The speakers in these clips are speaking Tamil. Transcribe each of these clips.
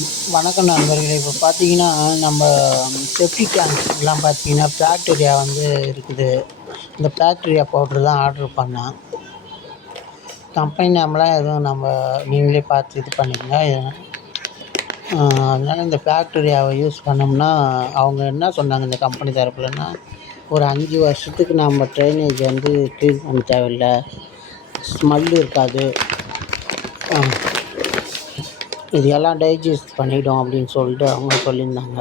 வணக்கம் நண்பர்களே. இப்போ பார்த்தீங்கன்னா, நம்ம செப்டிக் டேங்க்லாம் பார்த்தீங்கன்னா, பாக்டீரியா வந்து இருக்குது. இந்த பாக்டீரியா பவுட்ரு தான் ஆர்ட்ரு பண்ணேன். கம்பெனி நேம்லாம் எதுவும் நீங்களே பார்த்து இது பண்ணிக்கங்க. அதனால் இந்த பாக்டீரியாவை யூஸ் பண்ணோம்னா, அவங்க என்ன சொன்னாங்க இந்த கம்பெனி தரப்புலன்னா, ஒரு 5 வருஷத்துக்கு நம்ம ட்ரைனேஜ் வந்து க்ளீன் பண்ண தேவையில்ல, ஸ்மெல் இருக்காது, இது எல்லாம் டைஜஸ்ட் பண்ணிவிடும் அப்படின்னு சொல்லிட்டு அவங்க சொல்லியிருந்தாங்க.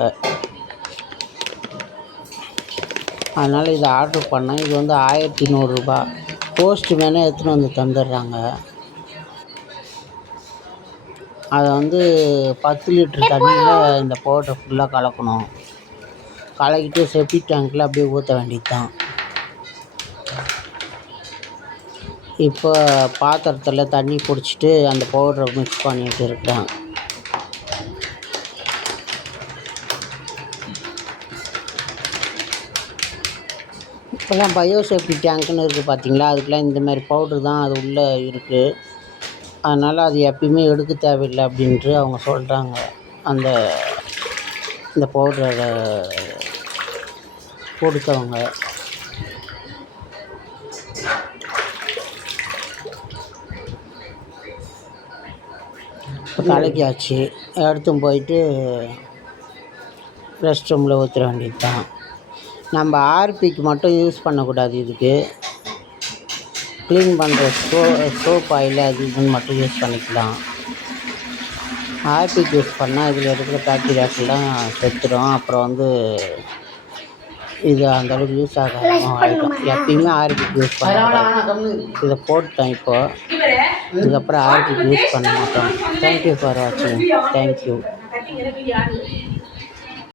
அதனால் இதை ஆர்ட்ரு பண்ணேன். இது வந்து 1100 போஸ்ட் மேனே எடுத்துன்னு வந்து தந்துடுறாங்க. அதை வந்து 10 லிட்டர் தண்ணியில் இந்த பவுடரை ஃபுல்லாக கலக்கணும். கலக்கிட்டு செப்டிக் டேங்க்கில் அப்படியே ஊற்ற வேண்டியது தான். இப்போ பாத்திரத்தில் தண்ணி பிடிச்சிட்டு அந்த பவுடரை மிக்ஸ் பண்ணிகிட்டு இருக்கேன். இப்போலாம் பயோசேஃப்டி டேங்க்குன்னு இருக்குது பார்த்தீங்களா, அதுக்கெலாம் இந்த மாதிரி பவுட்ரு தான் அது உள்ளே இருக்குது. அதனால் அது எப்பயுமே எடுக்க தேவையில்லை அப்படின்ட்டு அவங்க சொல்கிறாங்க. இந்த பவுட்ரை கொடுத்தவங்க. இப்போ கலக்கியாச்சு, எடுத்துன்னு போயிட்டு ரெஸ்ட் ரூமில் ஊற்ற வேண்டியது தான். நம்ம ஆர்பிக்கு மட்டும் யூஸ் பண்ணக்கூடாது. இதுக்கு க்ளீன் பண்ணுற சோப் ஆயில் அது இதுன்னு மட்டும் யூஸ் பண்ணிக்கலாம். ஆர்பிக் யூஸ் பண்ணால் இதில் இருக்கிற பாக்டீரியாக்கெல்லாம் செத்துடும். அப்புறம் வந்து இது அந்தளவுக்கு யூஸ் ஆகிடும். எப்பயுமே ஆர்பிக் யூஸ் பண்ணக்கூடாது. இதை போட்டேன். இப்போது இதுக்கப்புறம் ஆர்பிக் யூஸ் பண்ண மாட்டோம். தேங்க்யூ ஃபார் வாட்சிங். தேங்க்யூ.